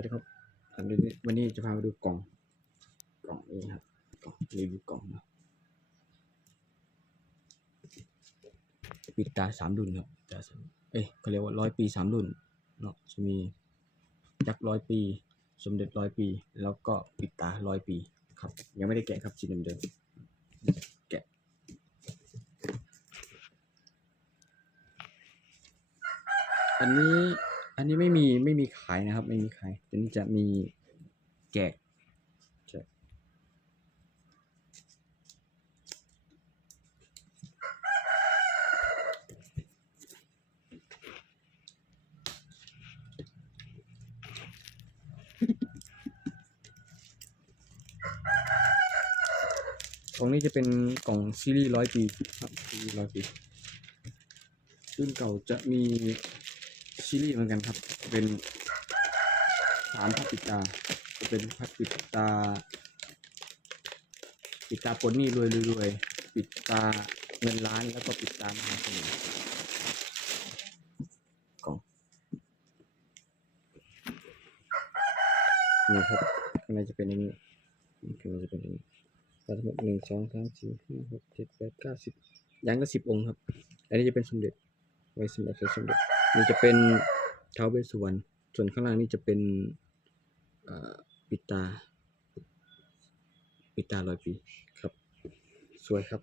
วัสดีครับวันนี้จะพามาดูกล่อง กล่องนี้ครับ กล่องรีวิวกล่องนะปิดตาสามรุ่นครับตาสามเอ้ยเขาเรียกว่าร้อยปีสามรุ่นเนาะจะมียักษ์ร้อยปี สมเด็จร้อยปี แล้วก็ปิดตาร้อยปีครับ ยังไม่ได้แกะครับชิ้นเดิมแกะอันนี้ อันนี้ไม่มีไม่มีขายนะครับ ไม่มีขายอันนี้จะมีแจกแจกกล่องนี้จะเป็นกล่องซีรีส์ร้อยปีครับซีรีส์ร้อยปีรุ่นเก่าจะมี ซีรีส์เหมือนกันครับ เป็นสามพับปิดตา จะเป็นพับปิดตา ปิดตาปลดหนี้รวยรวยปิดตาเงินล้านแล้วก็ปิดตามหาเสน่ห์กล่องนี่ครับข้างในจะเป็นอย่างนี้ข้างในจะเป็นอย่างนี้ทั้งหมดหนึ่งสองสามสี่ห้าหกเจ็ดแปดเก้าสิบย่างละสิบองค์ครับ อันนี้จะเป็นสมเด็จไว้สำหรับใส่สมเด็จ นี่จะเป็นเท้าเวสสุวรรณส่วนข้างล่างนี่จะเป็นปิตา ปิตาลอยปีครับ สวยครับ